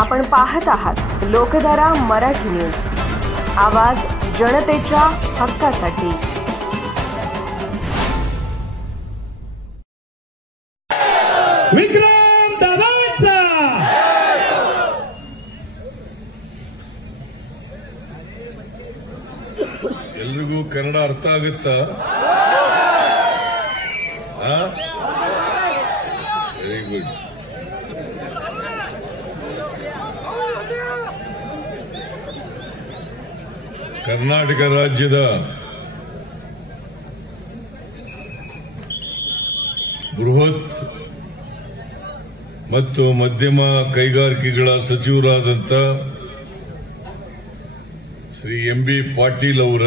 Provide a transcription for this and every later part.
आपण पाहत आहात लोकधारा मराठी न्यूज, आवाज जनतेच्या हक्कासाठी। विक्रम दादाचा ಎಲ್ರಿಗೂ ಕನ್ನಡ ಅರ್ಥ ಆಗುತ್ತಾ? Very good. ಕರ್ನಾಟಕ ರಾಜ್ಯದ ಬೃಹತ್ ಮತ್ತು ಮಧ್ಯಮ ಕೈಗಾರಿಕೆಗಳ ಸಚಿವರಾದಂಥ ಶ್ರೀ ಎಂ.ಬಿ. ಪಾಟೀಲ್ ಅವರ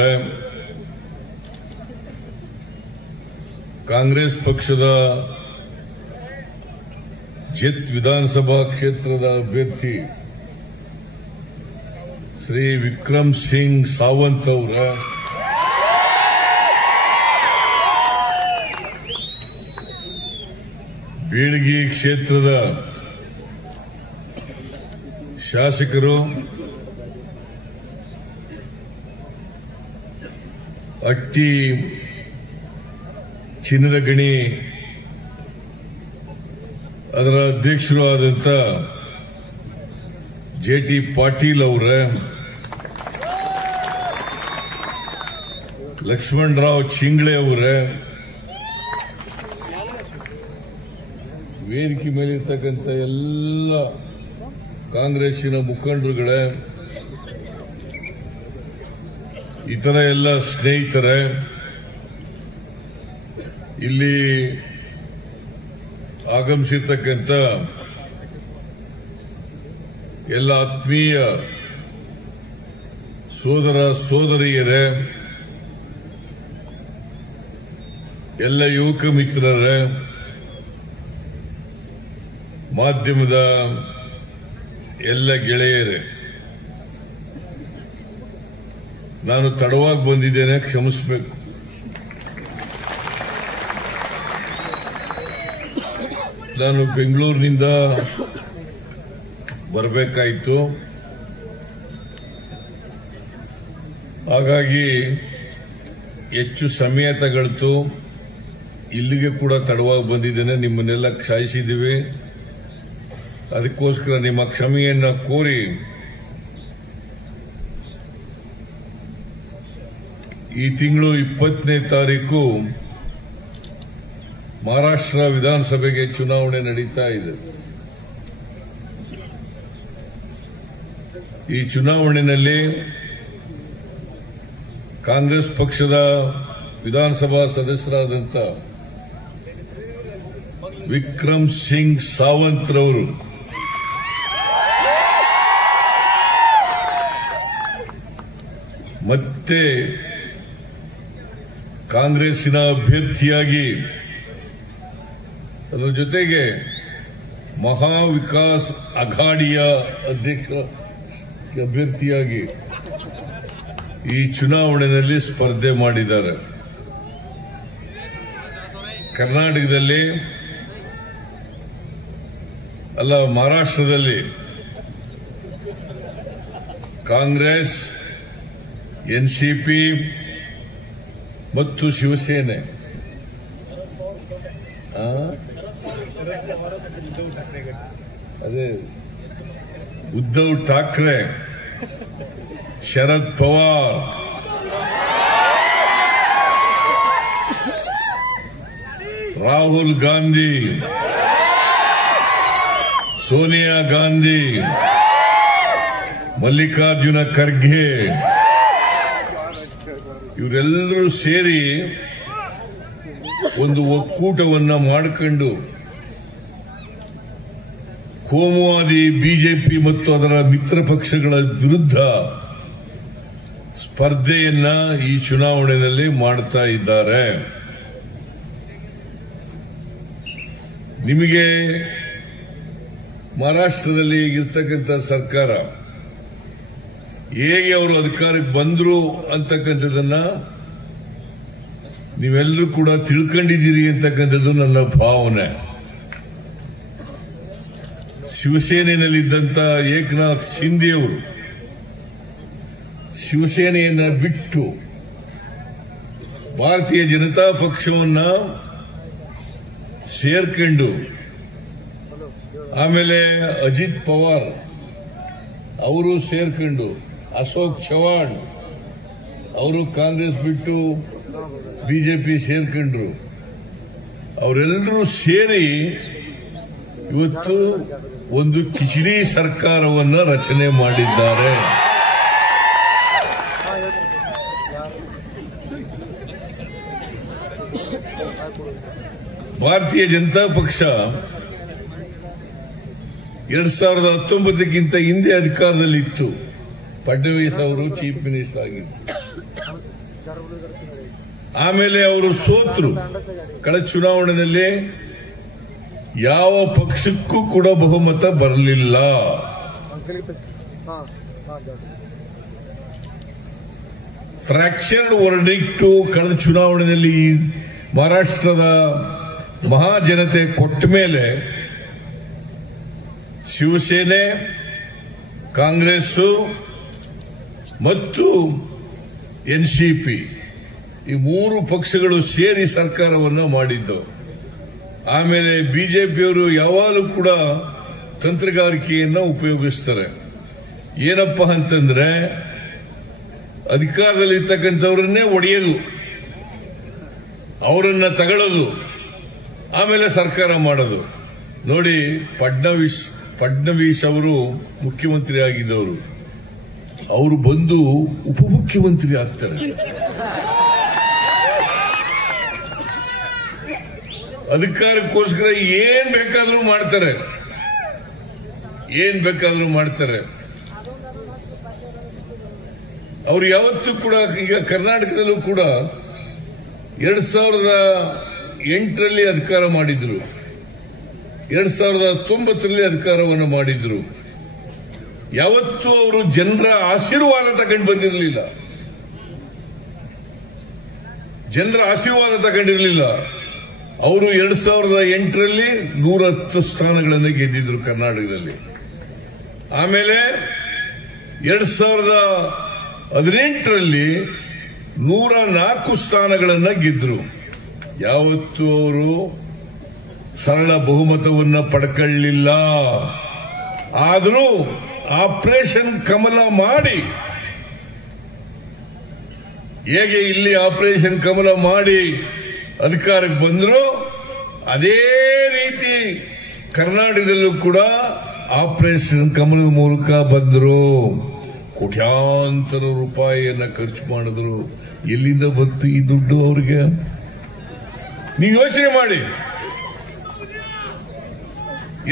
ಕಾಂಗ್ರೆಸ್ ಪಕ್ಷದ ಜೆತ್ ವಿಧಾನಸಭಾ ಕ್ಷೇತ್ರದ ಅಭ್ಯರ್ಥಿ ಶ್ರೀ ವಿಕ್ರಮ್ ಸಿಂಗ್ ಸಾವಂತ್ ಅವರ ಬೀಳಗಿ ಕ್ಷೇತ್ರದ ಶಾಸಕರು ಅಟ್ಟಿ ಚಿನ್ನದ ಗಣಿ ಅದರ ಅಧ್ಯಕ್ಷರು ಆದಂಥ ಜೆ.ಟಿ. ಪಾಟೀಲ್ ಅವರ ಲಕ್ಷ್ಮಣರಾವ್ ಚಿಂಗ್ಳೆ ಅವರ ವೇದಿಕೆ ಮೇಲಿರ್ತಕ್ಕಂಥ ಎಲ್ಲ ಕಾಂಗ್ರೆಸ್ಸಿನ ಮುಖಂಡರುಗಳ ಇತರ ಎಲ್ಲ ಸ್ನೇಹಿತರ ಇಲ್ಲಿ ಆಗಮಿಸಿರ್ತಕ್ಕಂಥ ಎಲ್ಲ ಆತ್ಮೀಯ ಸೋದರ ಸೋದರಿಯರೇ, ಎಲ್ಲ ಯುವಕ ಮಿತ್ರರೇ, ಮಾಧ್ಯಮದ ಎಲ್ಲ ಗೆಳೆಯರೇ, ನಾನು ತಡವಾಗಿ ಬಂದಿದ್ದೇನೆ, ಕ್ಷಮಿಸಬೇಕು. ನಾನು ಬೆಂಗಳೂರಿನಿಂದ ಬರಬೇಕಾಯಿತು, ಹಾಗಾಗಿ ಹೆಚ್ಚು ಸಮಯ ತಗೊಳ್ತು. ಇಲ್ಲಿಗೆ ಕೂಡ ತಡವಾಗಿ ಬಂದಿದ್ದೇನೆ, ನಿಮ್ಮನ್ನೆಲ್ಲ ಕ್ಷಮಿಸಿದ್ದೀವಿ. ಅದಕ್ಕೋಸ್ಕರ ನಿಮ್ಮ ಕ್ಷಮೆಯನ್ನ ಕೋರಿ ಈ ತಿಂಗಳು 20ನೇ ತಾರೀಕು ಮಹಾರಾಷ್ಟ್ರ ವಿಧಾನಸಭೆಗೆ ಚುನಾವಣೆ ನಡೀತಾ ಇದೆ. ಈ ಚುನಾವಣೆಯಲ್ಲಿ ಕಾಂಗ್ರೆಸ್ ಪಕ್ಷದ ವಿಧಾನಸಭಾ ಸದಸ್ಯರಾದಂಥ ವಿಕ್ರಮ್ ಸಿಂಗ್ ಸಾವಂತ್ ರವರು ಮತ್ತೆ ಕಾಂಗ್ರೆಸ್ಸಿನ ಅಭ್ಯರ್ಥಿಯಾಗಿ, ಅದರ ಜೊತೆಗೆ ಮಹಾ ವಿಕಾಸ್ ಅಘಾಡಿಯ ಅಧ್ಯಕ್ಷ ಅಭ್ಯರ್ಥಿಯಾಗಿ ಈ ಚುನಾವಣೆಯಲ್ಲಿ ಸ್ಪರ್ಧೆ ಮಾಡಿದ್ದಾರೆ. ಕರ್ನಾಟಕದಲ್ಲಿ ಅಲ್ಲ, ಮಹಾರಾಷ್ಟ್ರದಲ್ಲಿ ಕಾಂಗ್ರೆಸ್, ಎನ್ಸಿಪಿ ಮತ್ತು ಶಿವಸೇನೆ ಅದೇ ಉದ್ಧವ್ ಠಾಕ್ರೆ, ಶರದ್ ಪವಾರ್, ರಾಹುಲ್ ಗಾಂಧಿ, ಸೋನಿಯಾ ಗಾಂಧಿ, ಮಲ್ಲಿಕಾರ್ಜುನ ಖರ್ಗೆ ಇವರೆಲ್ಲರೂ ಸೇರಿ ಒಂದು ಒಕ್ಕೂಟವನ್ನ ಮಾಡಿಕೊಂಡು ಕೋಮುವಾದಿ ಬಿಜೆಪಿ ಮತ್ತು ಅದರ ಮಿತ್ರ ಪಕ್ಷಗಳ ವಿರುದ್ಧ ಸ್ಪರ್ಧೆಯನ್ನ ಈ ಚುನಾವಣೆಯಲ್ಲಿ ಮಾಡ್ತಾ ಇದ್ದಾರೆ. ನಿಮಗೆ ಮಹಾರಾಷ್ಟ್ರದಲ್ಲಿ ಇರ್ತಕ್ಕಂಥ ಸರ್ಕಾರ ಹೇಗೆ ಅವರು ಅಧಿಕಾರಕ್ಕೆ ಬಂದ್ರು ಅಂತಕ್ಕಂಥದ್ದನ್ನ ನೀವೆಲ್ಲರೂ ಕೂಡ ತಿಳ್ಕೊಂಡಿದ್ದೀರಿ ಅಂತಕ್ಕಂಥದ್ದು ನನ್ನ ಭಾವನೆ. ಶಿವಸೇನೆಯಲ್ಲಿದ್ದಂತ ಏಕನಾಥ್ ಶಿಂದೆ ಅವರು ಶಿವಸೇನೆಯನ್ನ ಬಿಟ್ಟು ಭಾರತೀಯ ಜನತಾ ಪಕ್ಷವನ್ನ ಸೇರ್ಕೊಂಡು ಆಮೇಲೆ ಅಜಿತ್ ಪವಾರ್ ಅವರು ಸೇರ್ಕೊಂಡು ಅಶೋಕ್ ಚವಾಣ್ ಅವರು ಕಾಂಗ್ರೆಸ್ ಬಿಟ್ಟು ಬಿಜೆಪಿ ಸೇರ್ಕೊಂಡ್ರು. ಅವರೆಲ್ಲರೂ ಸೇರಿ ಇವತ್ತು ಒಂದು ಕಿಚಡಿ ಸರ್ಕಾರವನ್ನ ರಚನೆ ಮಾಡಿದ್ದಾರೆ. ಭಾರತೀಯ ಜನತಾ ಪಕ್ಷ 2019ಕ್ಕಿಂತ ಹಿಂದೆ ಅಧಿಕಾರದಲ್ಲಿತ್ತು. ಫಡ್ನವೀಸ್ ಅವರು ಚೀಫ್ ಮಿನಿಸ್ಟರ್ ಆಗಿದ್ರು. ಆಮೇಲೆ ಅವರು ಸೋತರು. ಕಳೆದ ಚುನಾವಣೆಯಲ್ಲಿ ಯಾವ ಪಕ್ಷಕ್ಕೂ ಕೂಡ ಬಹುಮತ ಬರಲಿಲ್ಲ. ಫ್ರಾಕ್ಚರ್ಡ್ ವರ್ಡಿಕ್ಟ್ ಕಳೆದ ಚುನಾವಣೆಯಲ್ಲಿ ಮಹಾರಾಷ್ಟ್ರದ ಮಹಾಜನತೆ ಕೊಟ್ಟ ಮೇಲೆ ಶಿವಸೇನೆ, ಕಾಂಗ್ರೆಸ್ ಮತ್ತು ಎನ್ಸಿಪಿ ಈ ಮೂರು ಪಕ್ಷಗಳು ಸೇರಿ ಸರ್ಕಾರವನ್ನು ಮಾಡಿದ್ದು. ಆಮೇಲೆ ಬಿಜೆಪಿಯವರು ಯಾವಾಗಲೂ ಕೂಡ ತಂತ್ರಗಾರಿಕೆಯನ್ನು ಉಪಯೋಗಿಸ್ತಾರೆ. ಏನಪ್ಪಾ ಅಂತಂದ್ರೆ ಅಧಿಕಾರದಲ್ಲಿರ್ತಕ್ಕಂಥವ್ರನ್ನೇ ಒಡೆಯೋದು, ಅವರನ್ನ ತಗೊಳ್ಳೋದು, ಆಮೇಲೆ ಸರ್ಕಾರ ಮಾಡೋದು. ನೋಡಿ, ಫಡ್ನವೀಸ್ ಅವರು ಮುಖ್ಯಮಂತ್ರಿ ಆಗಿದ್ದವರು, ಅವರು ಬಂದು ಉಪಮುಖ್ಯಮಂತ್ರಿ ಆಗ್ತಾರೆ. ಅಧಿಕಾರಕ್ಕೋಸ್ಕರ ಏನ್ ಬೇಕಾದ್ರೂ ಮಾಡ್ತಾರೆ. ಅವರು ಯಾವತ್ತೂ ಕೂಡ, ಈಗ ಕರ್ನಾಟಕದಲ್ಲೂ ಕೂಡ 2008ರಲ್ಲಿ ಅಧಿಕಾರ ಮಾಡಿದ್ರು, 2019ರಲ್ಲಿ ಅಧಿಕಾರವನ್ನು ಮಾಡಿದ್ರು. ಯಾವತ್ತೂ ಅವರು ಜನರ ಆಶೀರ್ವಾದ ತಗೊಂಡು ಬಂದಿರಲಿಲ್ಲ. ಅವರು 2008ರಲ್ಲಿ 110 ಸ್ಥಾನಗಳನ್ನು ಗೆದ್ದಿದ್ರು ಕರ್ನಾಟಕದಲ್ಲಿ. ಆಮೇಲೆ 2018ರಲ್ಲಿ 104 ಸ್ಥಾನಗಳನ್ನು ಗೆದ್ರು. ಯಾವತ್ತೂ ಅವರು ಸರಳ ಬಹುಮತವನ್ನು ಪಡ್ಕೊಳ್ಳಿಲ್ಲ. ಆದರೂ ಆಪರೇಷನ್ ಕಮಲ ಮಾಡಿ, ಹೇಗೆ ಇಲ್ಲಿ ಆಪರೇಷನ್ ಕಮಲ ಮಾಡಿ ಅಧಿಕಾರಕ್ಕೆ ಬಂದ್ರು, ಅದೇ ರೀತಿ ಕರ್ನಾಟಕದಲ್ಲೂ ಕೂಡ ಆಪರೇಷನ್ ಕಮಲದ ಮೂಲಕ ಬಂದರು. ಕೋಟ್ಯಾಂತರ ರೂಪಾಯಿಯನ್ನ ಖರ್ಚು ಮಾಡಿದ್ರು. ಎಲ್ಲಿಂದ ಬಂತು ಈ ದುಡ್ಡು ಅವರಿಗೆ? ನೀವು ಯೋಚನೆ ಮಾಡಿ.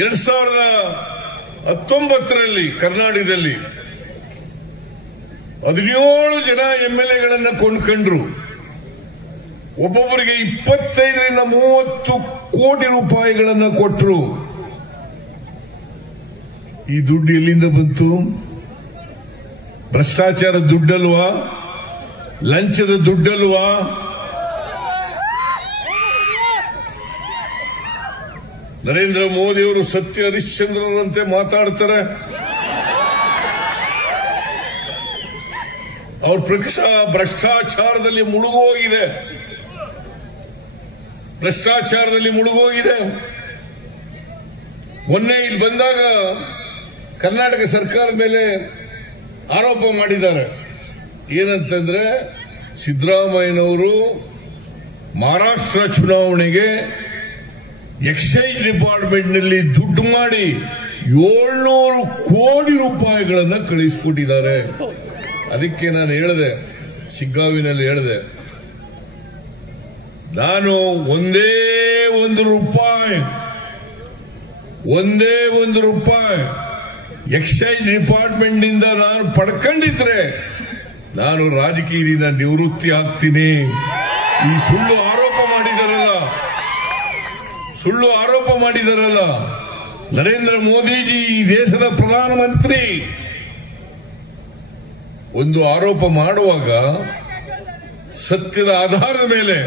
2019ರಲ್ಲಿ ಕರ್ನಾಟಕದಲ್ಲಿ 17 ಜನ ಎಂಎಲ್ಎಗಳನ್ನ ಕೊಂಡ್ಕೊಂಡ್ರು. ಒಬ್ಬೊಬ್ಬರಿಗೆ 25ರಿಂದ 30 ಕೋಟಿ ರೂಪಾಯಿಗಳನ್ನು ಕೊಟ್ಟರು. ಈ ದುಡ್ಡು ಎಲ್ಲಿಂದ ಬಂತು? ಭ್ರಷ್ಟಾಚಾರದ ದುಡ್ಡಲ್ವಾ? ಲಂಚದ ದುಡ್ಡಲ್ವಾ? ನರೇಂದ್ರ ಮೋದಿ ಅವರು ಸತ್ಯ ಹರಿಶ್ಚಂದ್ರರಂತೆ ಮಾತಾಡ್ತಾರೆ. ಅವ್ರ ಪಕ್ಷ ಭ್ರಷ್ಟಾಚಾರದಲ್ಲಿ ಮುಳುಗೋಗಿದೆ. ಮೊನ್ನೆ ಇಲ್ಲಿ ಬಂದಾಗ ಕರ್ನಾಟಕ ಸರ್ಕಾರದ ಮೇಲೆ ಆರೋಪ ಮಾಡಿದ್ದಾರೆ. ಏನಂತಂದ್ರೆ, ಸಿದ್ದರಾಮಯ್ಯನವರು ಮಹಾರಾಷ್ಟ್ರ ಚುನಾವಣೆಗೆ ಎಕ್ಸೈಸ್ ಡಿಪಾರ್ಟ್ಮೆಂಟ್ನಲ್ಲಿ ದುಡ್ಡು ಮಾಡಿ 700 ಕೋಟಿ ರೂಪಾಯಿಗಳನ್ನು ಕಳಿಸಿಕೊಟ್ಟಿದ್ದಾರೆ. ಅದಕ್ಕೆ ನಾನು ಹೇಳಿದೆ, ಶಿಗ್ಗಾವಿನಲ್ಲಿ ಹೇಳಿದೆ, ನಾನು ಒಂದೇ ಒಂದು ರೂಪಾಯಿ ಎಕ್ಸೈಸ್ ಡಿಪಾರ್ಟ್ಮೆಂಟ್ ನಿಂದ ನಾನು ಪಡ್ಕೊಂಡಿದ್ರೆ ನಾನು ರಾಜಕೀಯದಿಂದ ನಿವೃತ್ತಿ ಆಗ್ತೀನಿ. ಈ ಸುಳ್ಳು ಆರೋಪ ಮಾಡಿದರಲ್ಲ ನರೇಂದ್ರ ಮೋದಿಜಿ, ಈ ದೇಶದ ಪ್ರಧಾನಮಂತ್ರಿ, ಒಂದು ಆರೋಪ ಮಾಡುವಾಗ ಸತ್ಯದ ಆಧಾರದ ಮೇಲೆ,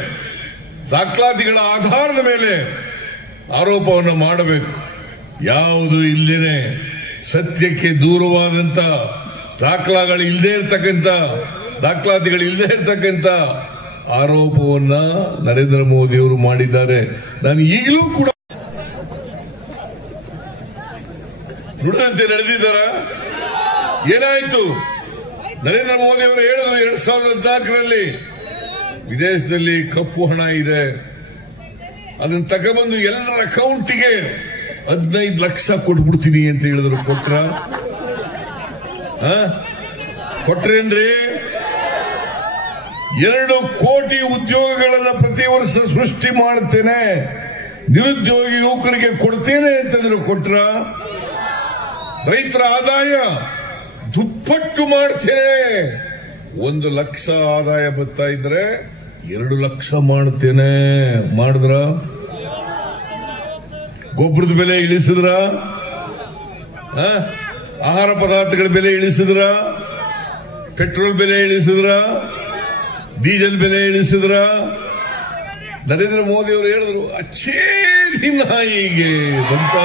ದಾಖಲಾತಿಗಳ ಆಧಾರದ ಮೇಲೆ ಆರೋಪವನ್ನು ಮಾಡಬೇಕು. ಯಾವುದು ಇಲ್ಲೇನೆ ಸತ್ಯಕ್ಕೆ ದೂರವಾದಂತ ದಾಖಲಾತಿಗಳು ಇಲ್ಲದೆ ಇರ್ತಕ್ಕಂಥ ಆರೋಪವನ್ನ ನರೇಂದ್ರ ಮೋದಿ ಅವರು ಮಾಡಿದ್ದಾರೆ. ನಾನು ಈಗಲೂ ಕೂಡ ನುಡಿದಂತೆ ನಡೆದಿದ್ದಾರ? ಏನಾಯ್ತು? ನರೇಂದ್ರ ಮೋದಿ ಅವರು ಹೇಳಿದ್ರು 2014ರಲ್ಲಿ ವಿದೇಶದಲ್ಲಿ ಕಪ್ಪು ಹಣ ಇದೆ, ಅದನ್ನು ತಗೊಂಡ್ಬಂದು ಎಲ್ಲರ ಅಕೌಂಟಿಗೆ 15 ಲಕ್ಷ ಕೊಟ್ಬಿಡ್ತೀನಿ ಅಂತ ಹೇಳಿದ್ರು. ಕೊಟ್ರೇನ್ರಿ? 2 ಕೋಟಿ ಉದ್ಯೋಗಗಳನ್ನು ಪ್ರತಿ ವರ್ಷ ಸೃಷ್ಟಿ ಮಾಡುತ್ತೇನೆ, ನಿರುದ್ಯೋಗಿ ಯುವಕರಿಗೆ ಕೊಡ್ತೇನೆ ಅಂತಂದ್ರು. ಕೊಟ್ರ? ರೈತರ ಆದಾಯ ದುಪ್ಪಟ್ಟು ಮಾಡ್ತೇನೆ, 1 ಲಕ್ಷ ಆದಾಯ ಬರ್ತಾ ಇದ್ರೆ 2 ಲಕ್ಷ ಮಾಡ್ತೇನೆ ಮಾಡಿದ್ರ? ಗೊಬ್ಬರದ ಬೆಲೆ ಇಳಿಸಿದ್ರ? ಆಹಾರ ಪದಾರ್ಥಗಳ ಬೆಲೆ ಇಳಿಸಿದ್ರ? ಪೆಟ್ರೋಲ್ ಬೆಲೆ ಇಳಿಸಿದ್ರ? ಡೀಸೆಲ್ ಬೆಲೆ ಇಳಿಸಿದ್ರ? ನರೇಂದ್ರ ಮೋದಿ ಅವರು ಹೇಳಿದ್ರು ಅಚ್ಚೇ ದಿನ ಹೀಗೆ ಬಂತ.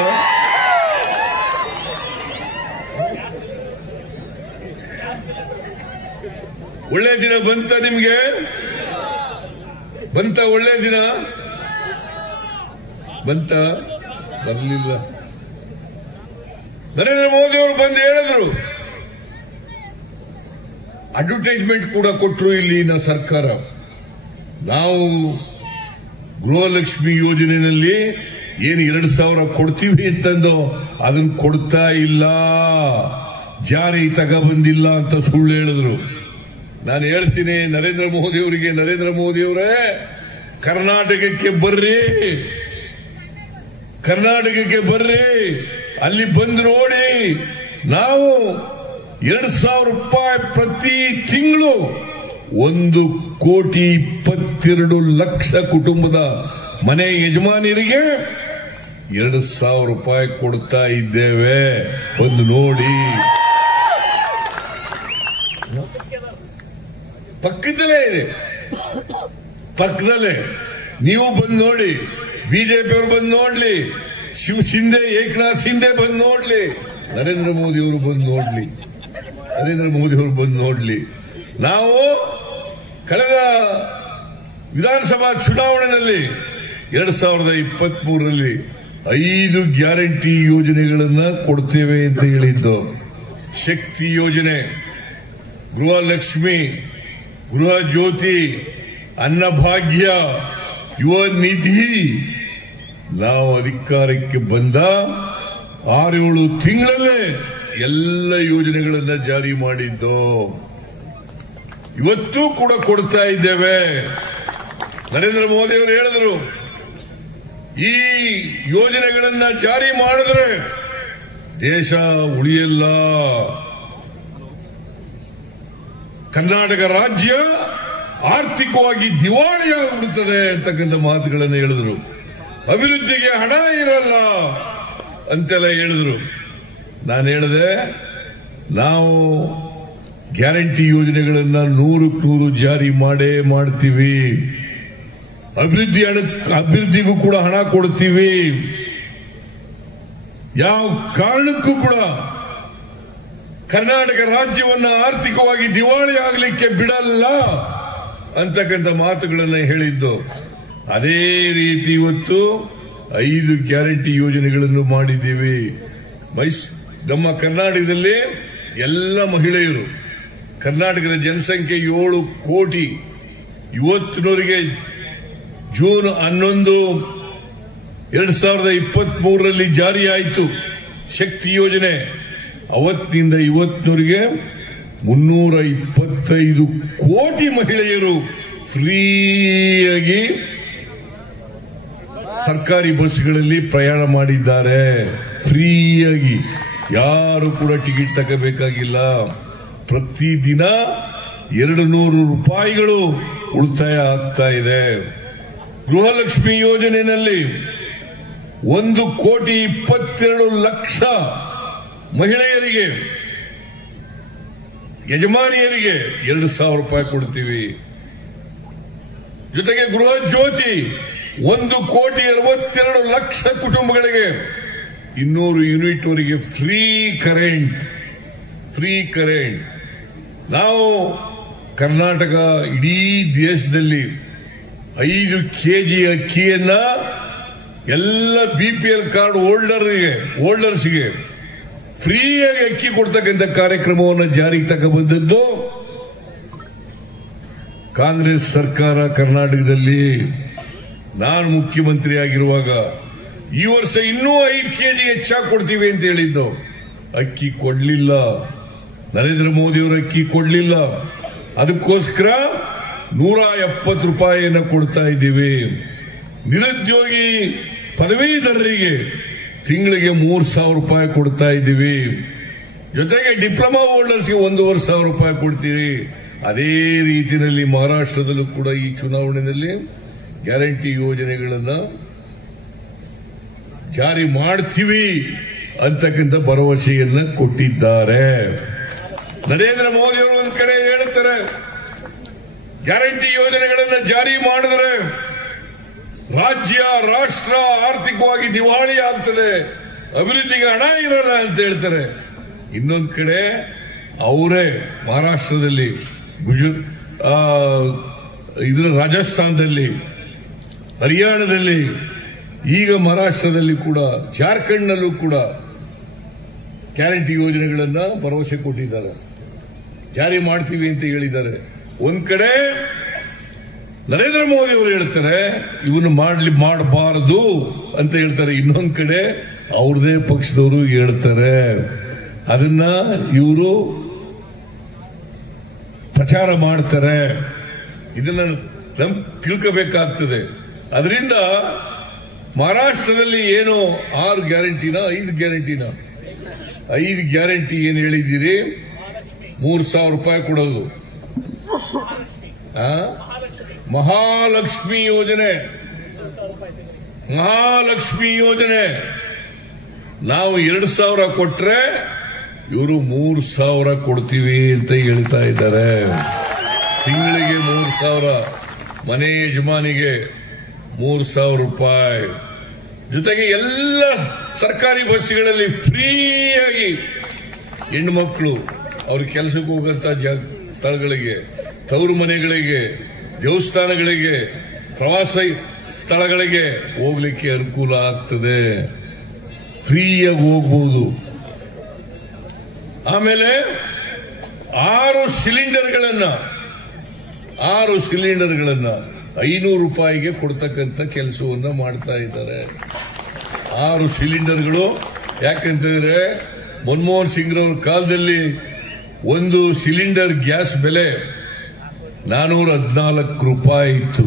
ಒಳ್ಳೆ ದಿನ ಬಂತ? ನಿಮ್ಗೆ ಬಂತ? ಒಳ್ಳೆ ದಿನ ಬಂತ? ಬರಲಿಲ್ಲ. ನರೇಂದ್ರ ಮೋದಿ ಅವರು ಬಂದು ಹೇಳಿದ್ರು, ಅಡ್ವರ್ಟೈಸ್ಮೆಂಟ್ ಕೂಡ ಕೊಟ್ಟರು ಇಲ್ಲಿನ ಸರ್ಕಾರ. ನಾವು ಗೃಹಲಕ್ಷ್ಮಿ ಯೋಜನೆಯಲ್ಲಿ ಏನು 2,000 ಕೊಡ್ತೀವಿ ಅಂತಂದು ಅದನ್ನು ಕೊಡ್ತಾ ಇಲ್ಲ, ಜಾರಿ ತಗೊಬಂದಿಲ್ಲ ಅಂತ ಸುಳ್ಳು ಹೇಳಿದ್ರು. ನಾನು ಹೇಳ್ತೀನಿ ನರೇಂದ್ರ ಮೋದಿ ಅವರಿಗೆ, ನರೇಂದ್ರ ಮೋದಿ ಅವರೇ ಕರ್ನಾಟಕಕ್ಕೆ ಬರ್ರಿ, ಅಲ್ಲಿ ಬಂದು ನೋಡಿ. ನಾವು 2,000 ರೂಪಾಯಿ ಪ್ರತಿ ತಿಂಗಳು 1,22 ಲಕ್ಷ ಕುಟುಂಬದ ಮನೆ ಯಜಮಾನಿಯರಿಗೆ 2,000 ರೂಪಾಯಿ ಕೊಡ್ತಾ ಇದ್ದೇವೆ, ಬಂದು ನೋಡಿ. ಪಕ್ಕದಲ್ಲೇ ಇದೆ, ಪಕ್ಕದಲ್ಲೇ. ನೀವು ಬಂದು ನೋಡಿ, ಬಿಜೆಪಿ ಅವರು ಬಂದು ನೋಡ್ಲಿ, ಶಿಂದೆ ಏಕನಾಥ್ ಶಿಂದೆ ಬಂದು ನೋಡ್ಲಿ, ನರೇಂದ್ರ ಮೋದಿ ಅವರು ಬಂದು ನೋಡ್ಲಿ. ನಾವು ಕಳೆದ ವಿಧಾನಸಭಾ ಚುನಾವಣೆಯಲ್ಲಿ 2023ರಲ್ಲಿ 5 ಗ್ಯಾರಂಟಿ ಯೋಜನೆಗಳನ್ನ ಕೊಡ್ತೇವೆ ಅಂತ ಹೇಳಿದ್ದು. ಶಕ್ತಿ ಯೋಜನೆ, ಗೃಹಲಕ್ಷ್ಮಿ, ಗೃಹ ಜ್ಯೋತಿ, ಅನ್ನಭಾಗ್ಯ, ಯುವ ನಿಧಿ. ನಾವು ಅಧಿಕಾರಕ್ಕೆ ಬಂದ 6-7 ತಿಂಗಳಲ್ಲೇ ಎಲ್ಲ ಯೋಜನೆಗಳನ್ನ ಜಾರಿ ಮಾಡಿದ್ದು. ಇವತ್ತು ಕೂಡ ಕೊಡ್ತಾ ಇದ್ದೇವೆ. ನರೇಂದ್ರ ಮೋದಿ ಅವರು ಹೇಳಿದರು, ಈ ಯೋಜನೆಗಳನ್ನ ಜಾರಿ ಮಾಡಿದ್ರೆ ದೇಶ ಉಳಿಯಲ್ಲ, ಕರ್ನಾಟಕ ರಾಜ್ಯ ಆರ್ಥಿಕವಾಗಿ ದಿವಾಳಿಯಾಗಿಬಿಡುತ್ತದೆ ಅಂತಕ್ಕಂಥ ಮಾತುಗಳನ್ನು ಹೇಳಿದರು. ಅಭಿವೃದ್ಧಿಗೆ ಹಣ ಇರಲ್ಲ ಅಂತೆಲ್ಲ ಹೇಳಿದರು. ನಾನು ಹೇಳಿದೆ, ನಾವು ಗ್ಯಾರಂಟಿ ಯೋಜನೆಗಳನ್ನ 100% ಜಾರಿ ಮಾಡ್ತೀವಿ. ಅಭಿವೃದ್ಧಿಗೂ ಕೂಡ ಹಣ ಕೊಡ್ತೀವಿ. ಯಾವ ಕಾರಣಕ್ಕೂ ಕೂಡ ಕರ್ನಾಟಕ ರಾಜ್ಯವನ್ನ ಆರ್ಥಿಕವಾಗಿ ದಿವಾಳಿ ಆಗಲಿಕ್ಕೆ ಬಿಡಲ್ಲ ಅಂತಕ್ಕಂಥ ಮಾತುಗಳನ್ನು ಹೇಳಿದ್ದು. ಅದೇ ರೀತಿ ಇವತ್ತು 5 ಗ್ಯಾರಂಟಿ ಯೋಜನೆಗಳನ್ನು ಮಾಡಿದ್ದೀವಿ. ನಮ್ಮ ಕರ್ನಾಟಕದಲ್ಲಿ ಎಲ್ಲ ಮಹಿಳೆಯರು, ಕರ್ನಾಟಕದ ಜನಸಂಖ್ಯೆ 7 ಕೋಟಿ. ಇವತ್ತಿನವರೆಗೆ ಜೂನ್ 11, 2023ರಲ್ಲಿ ಜಾರಿಯಾಯಿತು ಶಕ್ತಿ ಯೋಜನೆ. ಅವತ್ತಿನಿಂದ ಇವತ್ತಿನವರೆಗೆ 325 ಕೋಟಿ ಮಹಿಳೆಯರು ಫ್ರೀಯಾಗಿ ಸರ್ಕಾರಿ ಬಸ್ಗಳಲ್ಲಿ ಪ್ರಯಾಣ ಮಾಡಿದ್ದಾರೆ. ಫ್ರೀಯಾಗಿ, ಯಾರು ಕೂಡ ಟಿಕೆಟ್ ತಗೋಬೇಕಾಗಿಲ್ಲ. ಪ್ರತಿದಿನ 200 ರೂಪಾಯಿಗಳು ಉಳಿತಾಯ ಆಗ್ತಾ ಇದೆ. ಗೃಹಲಕ್ಷ್ಮಿ ಯೋಜನೆಯಲ್ಲಿ 1,22 ಲಕ್ಷ ಮಹಿಳೆಯರಿಗೆ, ಯಜಮಾನಿಯರಿಗೆ 2,000 ರೂಪಾಯಿ ಕೊಡ್ತೀವಿ. ಜೊತೆಗೆ ಗೃಹ ಜ್ಯೋತಿ 1,62 ಲಕ್ಷ ಕುಟುಂಬಗಳಿಗೆ 200 ಯೂನಿಟ್ ವರೆಗೆ ಫ್ರೀ ಕರೆಂಟ್. ನಾವು ಕರ್ನಾಟಕ ಇಡೀ ದೇಶದಲ್ಲಿ 5 ಕೆಜಿ ಅಕ್ಕಿಯನ್ನ ಎಲ್ಲ BPL ಕಾರ್ಡ್ ಹೋಲ್ಡರ್ಸ್ಗೆ ಫ್ರೀಯಾಗಿ ಅಕ್ಕಿ ಕೊಡ್ತಕ್ಕಂಥ ಕಾರ್ಯಕ್ರಮವನ್ನು ಜಾರಿಗೆ ತಗೊಂಡ್ಬಂದದ್ದು ಕಾಂಗ್ರೆಸ್ ಸರ್ಕಾರ. ಕರ್ನಾಟಕದಲ್ಲಿ ನಾನು ಮುಖ್ಯಮಂತ್ರಿ ಆಗಿರುವಾಗ ಈ ವರ್ಷ ಇನ್ನೂ 5 ಕೆಜಿ ಹೆಚ್ಚಾಗಿ ಕೊಡ್ತೀವಿ ಅಂತ ಹೇಳಿದ್ದು. ಅಕ್ಕಿ ಕೊಡ್ಲಿಲ್ಲ, ನರೇಂದ್ರ ಮೋದಿ ಅವರು ಅಕ್ಕಿ ಕೊಡ್ಲಿಲ್ಲ. ಅದಕ್ಕೋಸ್ಕರ 170 ರೂಪಾಯಿಯನ್ನು ಕೊಡ್ತಾ ಇದ್ದೀವಿ. ನಿರುದ್ಯೋಗಿ ಪದವೀಧರರಿಗೆ ತಿಂಗಳಿಗೆ 3,000 ರೂಪಾಯಿ ಕೊಡ್ತಾ ಇದ್ದೀವಿ. ಜೊತೆಗೆ ಡಿಪ್ಲೊಮಾ ಹೋಲ್ಡರ್ಸ್ಗೆ 1,500 ರೂಪಾಯಿ ಕೊಡ್ತೀವಿ. ಅದೇ ರೀತಿಯಲ್ಲಿ ಮಹಾರಾಷ್ಟ್ರದಲ್ಲೂ ಕೂಡ ಈ ಚುನಾವಣೆಯಲ್ಲಿ ಗ್ಯಾರಂಟಿ ಯೋಜನೆಗಳನ್ನು ಜಾರಿ ಮಾಡ್ತೀವಿ ಅಂತಕ್ಕಂಥ ಭರವಸೆಯನ್ನ ಕೊಟ್ಟಿದ್ದಾರೆ. ನರೇಂದ್ರ ಮೋದಿ ಅವರು ಒಂದ್ ಕಡೆ ಹೇಳ್ತಾರೆ, ಗ್ಯಾರಂಟಿ ಯೋಜನೆಗಳನ್ನು ಜಾರಿ ಮಾಡಿದರೆ ರಾಜ್ಯ ರಾಷ್ಟ್ರ ಆರ್ಥಿಕವಾಗಿ ದಿವಾಳಿ ಆಗ್ತದೆ, ಅಭಿವೃದ್ಧಿಗೆ ಹಣ ಇರಲ್ಲ ಅಂತ ಹೇಳ್ತಾರೆ. ಇನ್ನೊಂದು ಕಡೆ ಅವರೇ ಮಹಾರಾಷ್ಟ್ರದಲ್ಲಿ, ರಾಜಸ್ಥಾನದಲ್ಲಿ, ಹರಿಯಾಣದಲ್ಲಿ, ಈಗ ಮಹಾರಾಷ್ಟ್ರದಲ್ಲಿ ಕೂಡ, ಜಾರ್ಖಂಡ್ನಲ್ಲೂ ಕೂಡ ಗ್ಯಾರಂಟಿ ಯೋಜನೆಗಳನ್ನ ಭರವಸೆ ಕೊಟ್ಟಿದ್ದಾರೆ, ಜಾರಿ ಮಾಡ್ತೀವಿ ಅಂತ ಹೇಳಿದ್ದಾರೆ. ಒಂದ್ ಕಡೆ ನರೇಂದ್ರ ಮೋದಿ ಅವರು ಹೇಳ್ತಾರೆ ಇವನು ಮಾಡಬಾರದು ಅಂತ ಹೇಳ್ತಾರೆ. ಇನ್ನೊಂದ್ ಕಡೆ ಅವ್ರದೇ ಪಕ್ಷದವರು ಹೇಳ್ತಾರೆ. ಅದನ್ನ ಇವರು ಪ್ರಚಾರ ಮಾಡ್ತಾರೆ. ಇದನ್ನ ನಮ್ ತಿಳ್ಕೋಬೇಕಾಗ್ತದೆ. ಅದರಿಂದ ಮಹಾರಾಷ್ಟ್ರದಲ್ಲಿ ಏನು 6 ಗ್ಯಾರಂಟಿನ 5 ಗ್ಯಾರಂಟಿನ 5 ಗ್ಯಾರಂಟಿ ಏನು ಹೇಳಿದ್ದೀರಿ, 3,000 ರೂಪಾಯಿ ಕೊಡೋದು. ಮಹಾಲಕ್ಷ್ಮಿ ಯೋಜನೆ ನಾವು 2,000 ಕೊಟ್ರೆ ಇವರು 3,000 ಕೊಡ್ತೀವಿ ಅಂತ ಹೇಳ್ತಾ ಇದ್ದಾರೆ. ತಿಂಗಳಿಗೆ 3,000, ಮನೆ ಯಜಮಾನಿಗೆ 3,000 ರೂಪಾಯಿ. ಜೊತೆಗೆ ಎಲ್ಲ ಸರ್ಕಾರಿ ಬಸ್ಗಳಲ್ಲಿ ಫ್ರೀಯಾಗಿ ಹೆಣ್ಮಕ್ಳು ಅವ್ರ ಕೆಲಸಕ್ಕೆ ಹೋಗಂತ ಸ್ಥಳಗಳಿಗೆ, ತವರು ಮನೆಗಳಿಗೆ, ದೇವಸ್ಥಾನಗಳಿಗೆ, ಪ್ರವಾಸ ಸ್ಥಳಗಳಿಗೆ ಹೋಗ್ಲಿಕ್ಕೆ ಅನುಕೂಲ ಆಗ್ತದೆ. ಫ್ರೀಯಾಗಿ ಹೋಗಬಹುದು. ಆಮೇಲೆ 6 ಸಿಲಿಂಡರ್ಗಳನ್ನ 500 ರೂಪಾಯಿಗೆ ಕೊಡ್ತಕ್ಕಂಥ ಕೆಲಸವನ್ನ ಮಾಡ್ತಾ ಇದ್ದಾರೆ. 6 ಸಿಲಿಂಡರ್ಗಳು. ಯಾಕಂತಂದ್ರೆ ಮನಮೋಹನ್ ಸಿಂಗ್ರವ್ರ ಕಾಲದಲ್ಲಿ ಒಂದು ಸಿಲಿಂಡರ್ ಗ್ಯಾಸ್ ಬೆಲೆ 414 ರೂಪಾಯಿ ಇತ್ತು.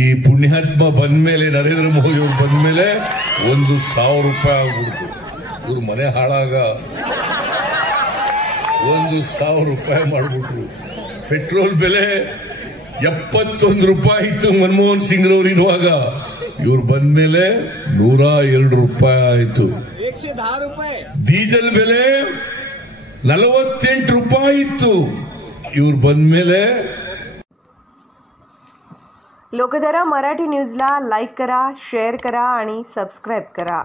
ಈ ಪುಣ್ಯಾತ್ಮ ಬಂದ್ಮೇಲೆ, ನರೇಂದ್ರ ಮೋದಿ ಅವರು ಬಂದ್ಮೇಲೆ 1,000 ರೂಪಾಯಿ ಆಗ್ಬಿಡ್ತು. ಇವ್ರ ಮನೆ ಹಾಳಾಗ 1,000 ರೂಪಾಯಿ ಮಾಡ್ಬಿಟ್ರು. ಪೆಟ್ರೋಲ್ ಬೆಲೆ 71 ರೂಪಾಯಿ ಇತ್ತು ಮನಮೋಹನ್ ಸಿಂಗ್ರವ್ರು ಇರುವಾಗ. ಇವ್ರು ಬಂದ್ಮೇಲೆ 102 ರೂಪಾಯಿ ಆಯಿತು. ಡೀಸೆಲ್ ಬೆಲೆ 48 ರೂಪಾಯಿ ಇತ್ತು. इवर बंदमेले. लोकधारा मराठी न्यूजला लाईक करा, शेअर करा आणि सबस्क्राईब करा.